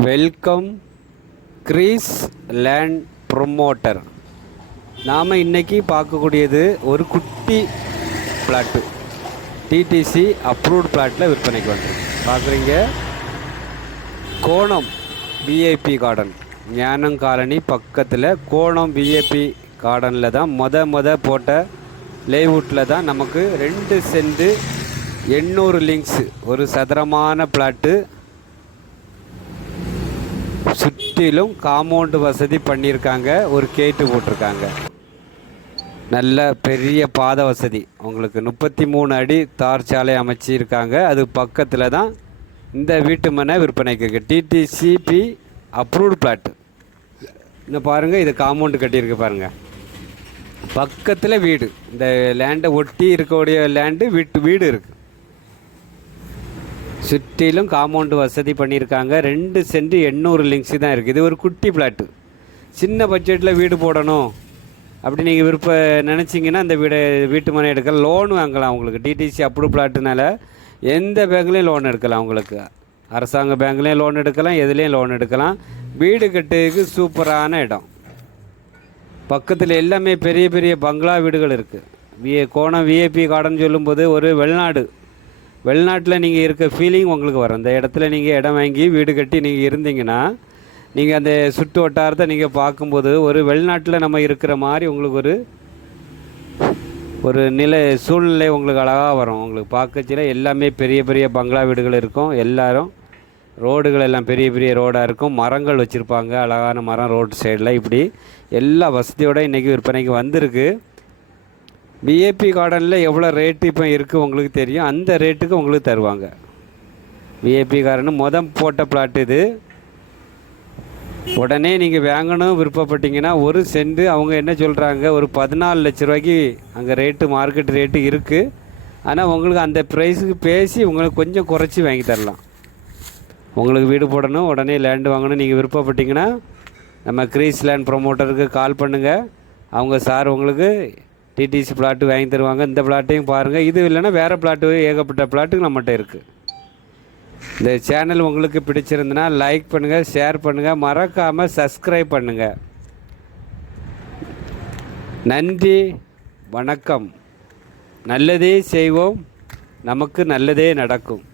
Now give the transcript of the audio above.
Welcome Greece land promoter. நாம் இன்றைக்கி பார்க்கக்கூடியது ஒரு குட்டி பிளாட்டு, டிடிசி அப்ரூவ்ட் பிளாட்டில் விற்பனைக்கு வந்து பார்க்குறீங்க. கோணம் விஐபி கார்டன், ஞானம் காலனி பக்கத்தில் கோணம் விஐபி கார்டனில் தான் மொத போட்ட லேவுட்டில் தான் நமக்கு 2 சென்ட் 800 லிங்க்ஸ் ஒரு சதுரமான பிளாட்டு. சுற்றிலும் காம்பவுண்டு வசதி பண்ணியிருக்காங்க, ஒரு கேட்டு போட்டிருக்காங்க, நல்ல பெரிய பாதை வசதி. உங்களுக்கு 33 அடி தார் சாலை அமைச்சிருக்காங்க. அது பக்கத்தில் தான் இந்த வீட்டு மனை விற்பனைக்கு இருக்குது. DTCP approved plot. இன்னும் பாருங்கள், இது காம்பவுண்டு கட்டியிருக்கு பாருங்கள். பக்கத்தில் வீடு, இந்த லேண்டை ஒட்டி இருக்கக்கூடிய லேண்டு வீடு இருக்குது. சுற்றிலும் காம்பவுண்டு வசதி பண்ணியிருக்காங்க. 2 சென்ட் 800 லிங்க்ஸ் தான் இருக்குது. இது ஒரு குட்டி பிளாட்டு. சின்ன பட்ஜெட்டில் வீடு போடணும் அப்படி நீங்கள் நினச்சிங்கன்னா இந்த வீட்டு மனை எடுக்கலாம். லோன் வாங்கலாம். உங்களுக்கு டிடிசி அப்ரூவ் பிளாட்டுனால எந்த பேங்க்லேயும் லோன் எடுக்கலாம். உங்களுக்கு அரசாங்க பேங்க்லேயும் லோன் எடுக்கலாம், எதுலேயும் லோன் எடுக்கலாம். வீடு கட்டுறதுக்கு சூப்பரான இடம். பக்கத்தில் எல்லாமே பெரிய பெரிய பங்களா வீடுகள் இருக்குது. கோணம் விஐபி கார்டன் சொல்லும்போது ஒரு வெளிநாட்டில் நீங்கள் இருக்க ஃபீலிங் உங்களுக்கு வரும். இந்த இடத்துல நீங்கள் இடம் வாங்கி வீடு கட்டி நீங்கள் இருந்தீங்கன்னா, நீங்கள் அந்த சுற்று வட்டாரத்தை நீங்கள் பார்க்கும்போது ஒரு வெளிநாட்டில் நம்ம இருக்கிற மாதிரி உங்களுக்கு ஒரு சூழ்நிலை உங்களுக்கு அழகாக வரும். உங்களுக்கு பார்க்கச்சில எல்லாமே பெரிய பெரிய பங்களா வீடுகள் இருக்கும். எல்லாரும் ரோடுகள் எல்லாம் பெரிய பெரிய ரோடாக இருக்கும். மரங்கள் வச்சுருப்பாங்க, அழகான மரம் ரோடு சைடில். இப்படி எல்லா வசதியோடு இன்றைக்கி விற்பனைக்கு வந்திருக்கு. விஐபி கார்டனில் எவ்வளோ ரேட்டு இப்போ இருக்குது உங்களுக்கு தெரியும். அந்த ரேட்டுக்கு உங்களுக்கு தருவாங்க. விஐபி கார்டன் போட்ட பிளாட் இது. உடனே நீங்கள் வாங்கணும் விருப்பப்பட்டீங்கன்னா, ஒரு சென்ட் அவங்க என்ன சொல்கிறாங்க, ஒரு 14 லட்ச ரூபாய்க்கு அங்கே ரேட்டு, மார்க்கெட் ரேட்டு இருக்குது. ஆனால் உங்களுக்கு அந்த ப்ரைஸுக்கு பேசி உங்களுக்கு கொஞ்சம் குறைச்சி வாங்கி தரலாம். உங்களுக்கு வீடு போடணும், உடனே லேண்டு வாங்கணும் நீங்கள் விருப்பப்பட்டீங்கன்னா, நம்ம கிரீஸ் லேண்ட் ப்ரொமோட்டருக்கு கால் பண்ணுங்கள். அவங்க சார் உங்களுக்கு டிடிசி பிளாட்டு வாங்கி தருவாங்க. இந்த பிளாட்டையும் பாருங்கள். இது இல்லைன்னா வேறு பிளாட்டு, ஏகப்பட்ட பிளாட்டுக்கு நம்மகிட்ட இருக்குது. இந்த சேனல் உங்களுக்கு பிடிச்சிருந்துன்னா லைக் பண்ணுங்கள், ஷேர் பண்ணுங்கள், மறக்காமல் சப்ஸ்கிரைப் பண்ணுங்கள். நன்றி, வணக்கம். நல்லதே செய்வோம், நமக்கு நல்லதே நடக்கும்.